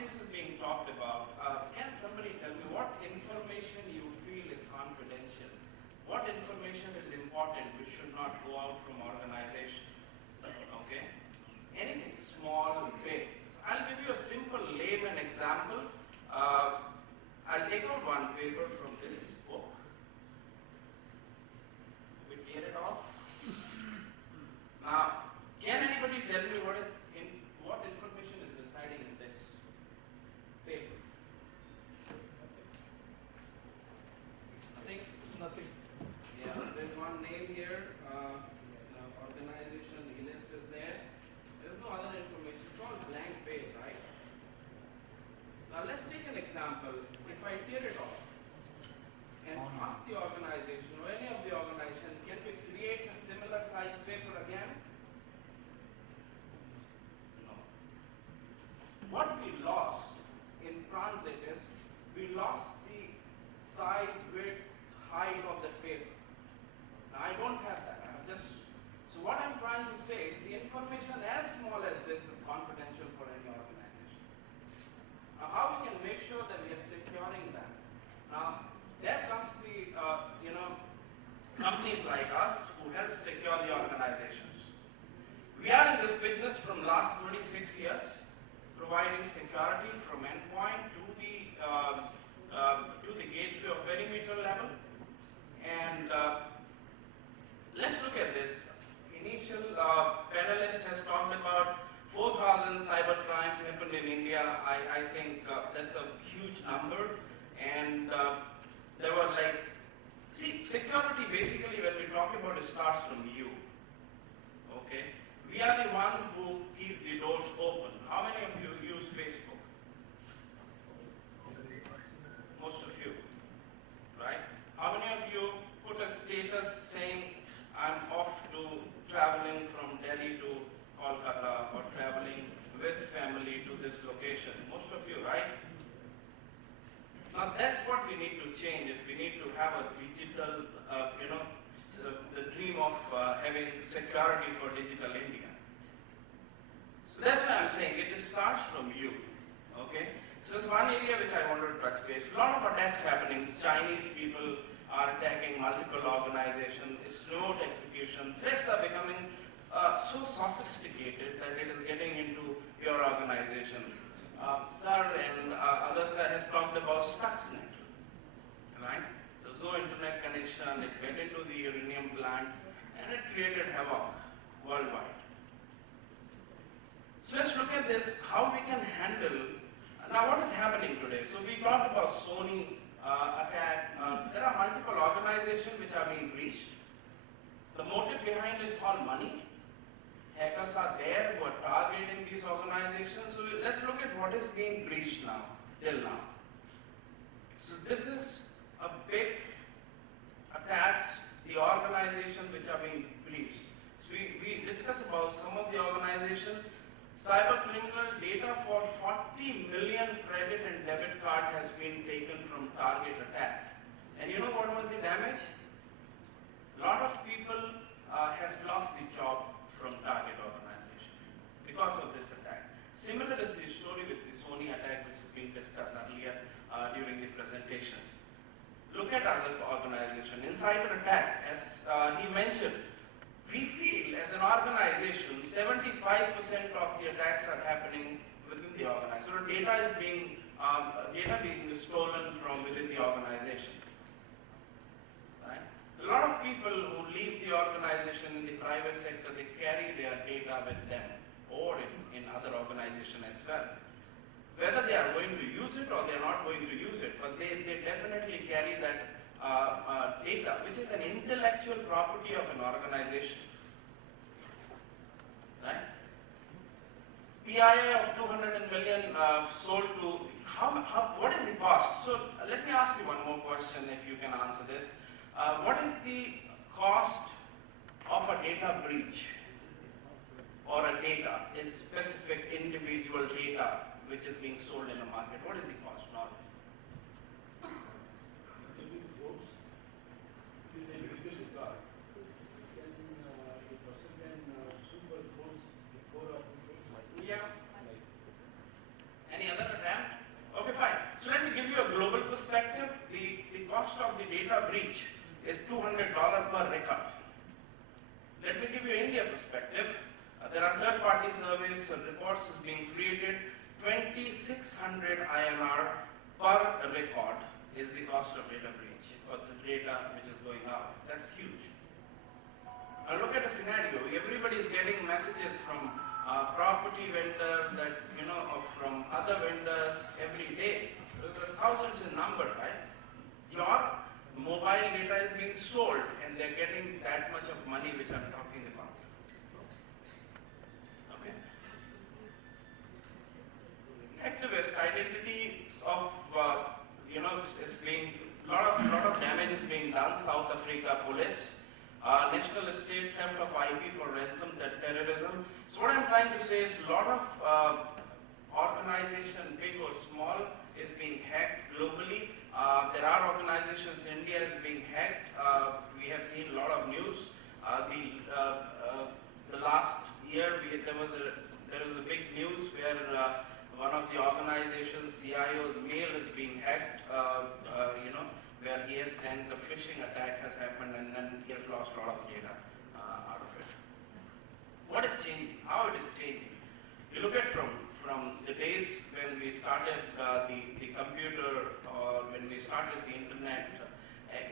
things is being talked about. Can somebody tell me what information you feel is confidential? What information is important which should not go out from organization? Okay? Anything small and big. I'll give you a simple layman example. I'll take out one paper from this book. We clear it off. Now, can anybody tell me what information is residing in this paper? Nothing? Nothing. Yeah, there's one name here. Organization, elets is there. There's no other information. It's all blank page, right? Now let's take an example. If I tear it off and ask the organization or any of the organization, can we create a similar size paper again? No. What we lost in transit is we lost the size, width, height of the paper. Now I don't have that. So what I'm trying to say is the information as small as this is confidential for any organization. Now how we can make sure that we are securing that? Now there comes the companies like us who help secure the organizations. We are in this business from last 26 years, providing security from endpoint to the gateway or perimeter level. And let's look at this. Initial panelist has talked about 4,000 cyber crimes happened in India. I think that's a huge number. And there were security basically when we talk about it starts from you. Okay? We are the one who keep the doors open. How many of you use Facebook? Most of you, right? How many of you put a status saying, I'm off to traveling from Delhi to Kolkata or traveling with family to this location? Most of you, right? Now that's what we need to change if we need to have a digital, the dream of having security for digital India. So that's why I'm saying it starts from you, okay? So there's one area which I wanted to touch base. A lot of attacks happening. Chinese people are attacking multiple organizations. It's remote execution. Threats are becoming so sophisticated that it is getting into your organization. Sir and others has talked about Stuxnet, right? There's no internet connection. It went into the uranium plant and it created havoc worldwide. So let's look at this, how we can handle. Now what is happening today? So we talked about Sony attack. There are multiple organizations which are being breached. The motive behind is all money. Hackers are there who are targeting these organizations. So let's look at what is being breached now, till now. So this is a big attacks, the organizations which are being breached. So we discuss about some of the organizations. Cyber criminal data for 40 million credit and debit card has been taken from target attack. And you know what was the damage? A lot of people has lost the job from target organization because of this attack. Similar is the story with the Sony attack which is being discussed earlier during the presentations. Look at other organization. Insider attack, as he mentioned, we feel as an organization 75% of the attacks are happening within the organization. So data is being stolen from within the organization. Right? A lot of people who leave the organization in the private sector, they carry their data with them or in other organizations as well. Whether they are going to use it or they are not going to use it, but they definitely carry that data, which is an intellectual property of an organization. Right? PII of 200 million sold to, what is the cost? So let me ask you one more question if you can answer this. What is the cost of a data breach or a data, is specific individual data which is being sold in the market? What is the cost normally? Yeah. Any other attack? records is being created. 2,600 INR per record is the cost of data breach, or the data which is going out. That's huge. Now look at the scenario. Everybody is getting messages from property vendor, that or from other vendors every day. There are thousands in number, right? Your mobile data is being sold, and they're getting that much of money which I'm talking about. Okay. Activist identity of is being lot of damage is being done. South Africa police, national estate theft of IP for ransom, terrorism. So what I'm trying to say is a lot of organization, big or small, is being hacked globally. There are organizations. India is being hacked. We have seen a lot of news. The last year there was a big news where one of the organizations, CIO's mail is being hacked. Where he has sent a phishing attack has happened, and then he has lost a lot of data out of it. What is changing? How it is changing? You look at from the days when we started the computer, or when we started the internet,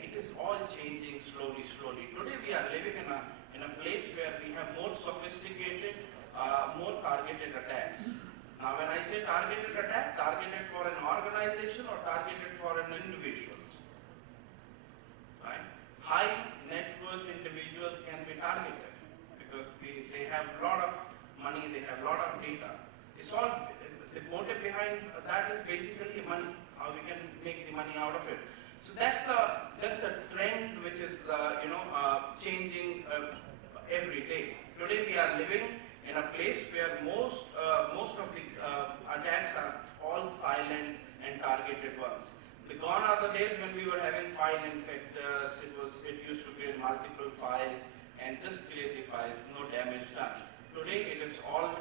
it is all changing slowly. Today we are living in a place where we have more sophisticated, more targeted attacks. Now when I say targeted attack, targeted for an organization or targeted for an individual. Right? High net worth individuals can be targeted because they have a lot of money, they have a lot of data. It's all, the motive behind that is basically money, how we can make the money out of it. So that's a trend which is changing every day. Today we are living in a place where most of the attacks are all silent and targeted ones. The gone are the days when we were having file infectors. It used to create multiple files and just clear the files, no damage done. Today it is all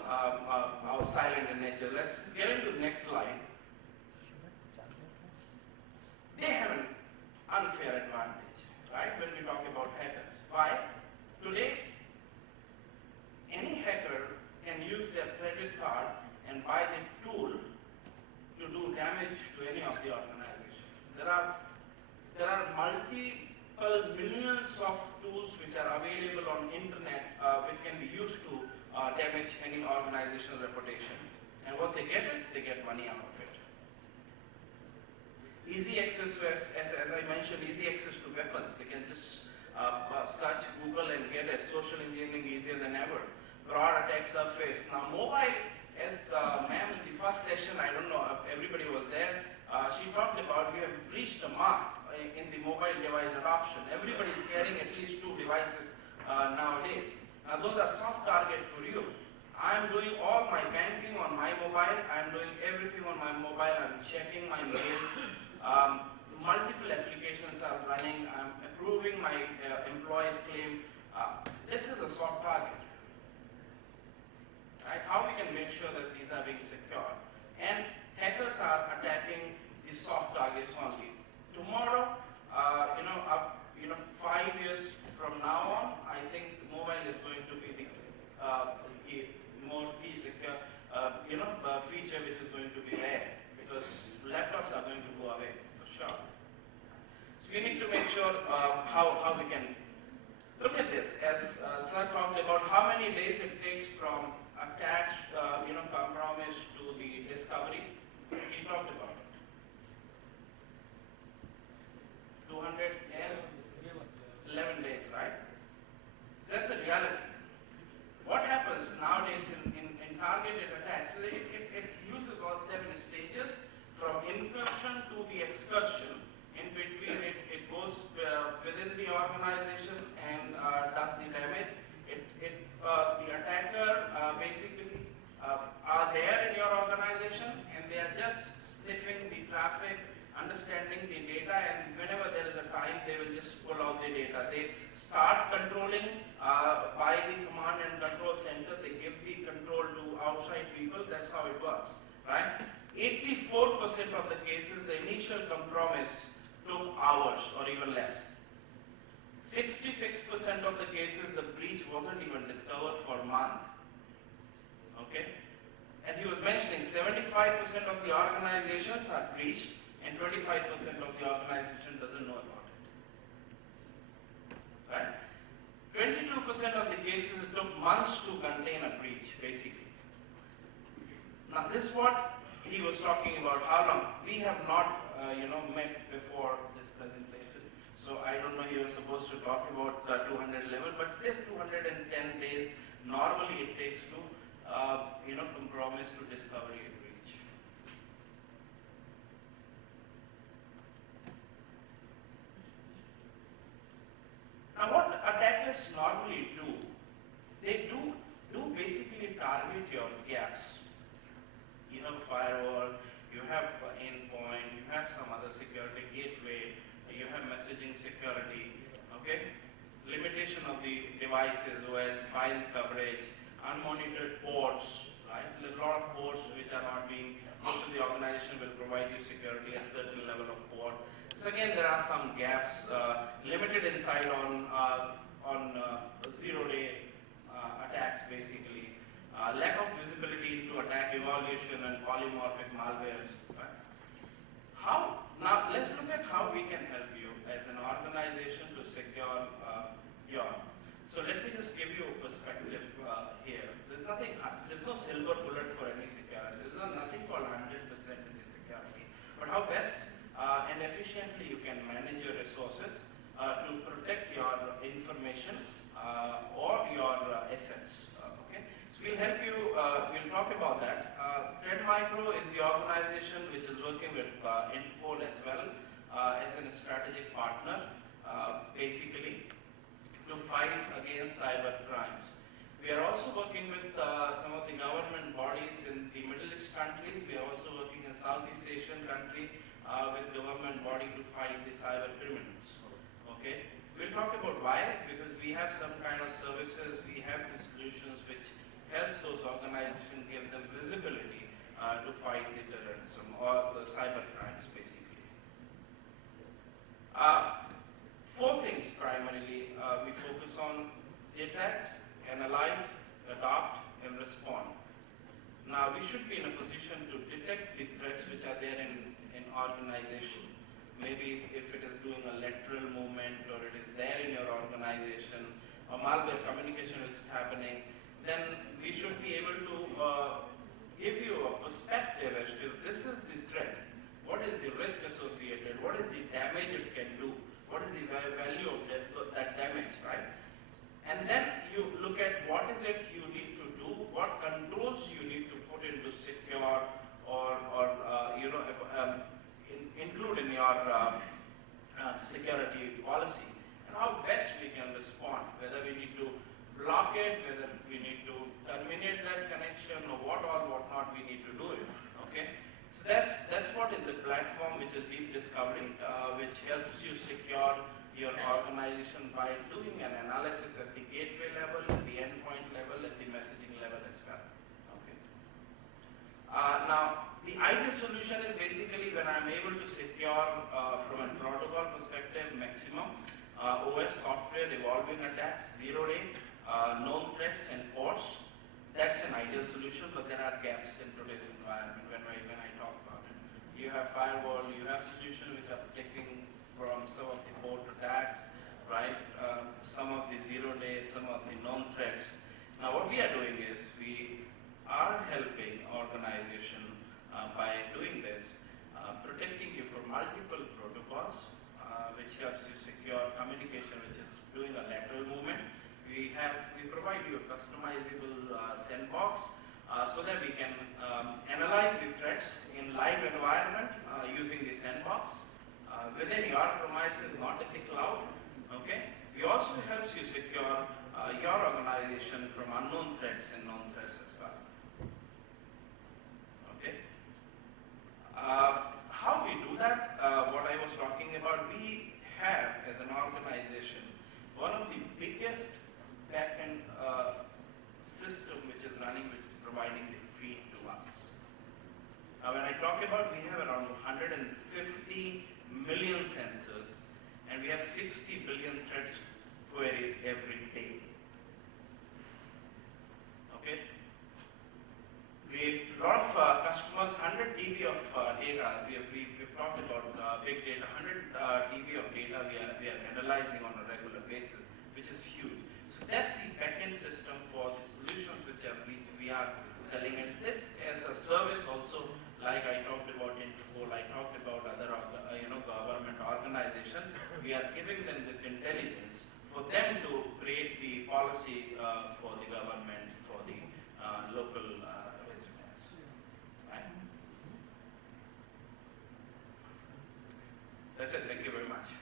silent in nature. Let's get into the next slide. They have an unfair advantage, right, when we talk about hackers. Why? Today, any hacker can use their credit card and buy the tool to do damage to any of the organizations. There are multiple millions of tools which are available on internet which can be used to damage any organizational reputation. And what they get money out of it. Easy access to, as I mentioned, easy access to weapons. They can just search Google and get it. Social engineering easier than ever. Broad attack surface. Now mobile, as ma'am in the first session, I don't know if everybody was there, she talked about we have reached a mark in the mobile device adoption. Everybody is carrying at least 2 devices nowadays. Now those are soft targets for you. I am doing all my banking on my mobile. I am doing everything on my mobile. I am checking my mails. Multiple applications are running. I am approving my employee's claim. This is a soft target. Right? How we can make sure that these are being secure? And hackers are attacking the soft targets only. Tomorrow, 5 years from now on, I think mobile is going to be the more secure, feature which is going to be there, because laptops are going to go away for sure. So we need to make sure how we can look at this. As Sir talked about how many days it takes from attached, compromise to the discovery. He talked about it. 211 days, right? So that's the reality. What happens nowadays in targeted attacks? So it uses all 7 stages, from incursion to the excursion. In between, it goes within the organization and does the damage. The attacker basically are there in your organization, and they are just sniffing the traffic, understanding the data, and whenever there is a time, they will just pull out the data. They start controlling by the command and control center. They give the control to outside people. That's how it works, right? 84% of the cases, the initial compromise took hours or even less. 66% of the cases, the breach wasn't even discovered for a month. Okay? 75% of the organizations are breached and 25% of the organization doesn't know about it. Right? 22% of the cases it took months to contain a breach, basically. Now this is what he was talking about. How long? We have not, met before this presentation. So I don't know, he was supposed to talk about 211, but it is 210 days. Normally it takes to, compromise to discovery a breach. Now what attackers normally do, they do basically target your gaps. You have firewall, you have endpoint, you have some other security gateway, you have messaging security, okay? Limitation of the devices, OS, file coverage, unmonitored ports, right? There are a lot of ports which are not being, most of the organization will provide you security at a certain level of port. So again, there are some gaps, limited insight on zero-day attacks basically, lack of visibility into attack evaluation and polymorphic malwares. Right? Now let's look at how we can help you as an organization to secure your. So let me just give you a perspective here. There's no silver bullet for any security. There's nothing called 100% in the security. But how best and efficiently you can manage your resources to protect your information or your assets. Okay, so we'll help you. We'll talk about that. Trend Micro is the organization which is working with Interpol as well as a strategic partner, basically to fight against cyber crimes. We are also working with some of the government bodies in the Middle East countries. We are also working in Southeast Asian country with government body to fight the cyber criminals. Okay, we'll talk about why, because we have some kind of services, we have the solutions which helps those organizations, give them visibility to fight the terrorism or the cyber crimes basically. Four things primarily we focus on: detect, analyze, adopt, and respond. Now we should be in a position to detect the threats which are there in organization. Maybe if it is doing a lateral movement or it is there in your organization, or malware communication which is happening, then we should be able to give you a perspective as to this is the threat, what is the risk associated, what is the damage it can do, what is the value of that damage, right? And then you look at what is it you need to do, what controls you need to put into secure or include in your security policy, and how best we can respond, whether we need to block it, whether we need to terminate that connection, or what not we need to do it. Okay, so that's what is the platform, which is Deep Discovery, which helps you secure your organization by doing an analysis at the gateway level, at the endpoint level, at the messaging level as well. Okay. Now, the ideal solution is basically when I'm able to secure from a protocol perspective maximum OS software evolving attacks, zero-day, known threats and ports. That's an ideal solution, but there are gaps in today's environment when I talk about it. You have firewall, you have solutions which are protecting from some of the port attacks, right? Some of the zero-day, some of the known threats. Now what we are doing is we are helping organization by doing this, protecting you from multiple protocols, which helps you secure communication, which is doing a lateral movement. We provide you a customizable sandbox so that we can analyze the threats in live environment using the sandbox within your premises, not in the cloud. Okay. We also helps you secure your organization from unknown threats and known threats as well. Okay. How we do that? What I was talking about, we have as an organization one of the biggest backend system which is running, which is providing the feed to us. Now when I talk about, we have around 150 million sensors and we have 60 billion threats queries every day. Okay? We have a lot of customers 100 TB of data. We've talked about big data. 100 TB of data we are analyzing on a regular basis, which is huge. So that's the backend system for the solutions which we are selling. And this as a service also, like I talked about Interpol, I talked about other government organization. We are giving them this intelligence for them to create the policy for the government, for the local residents. Right? That's it. Thank you very much.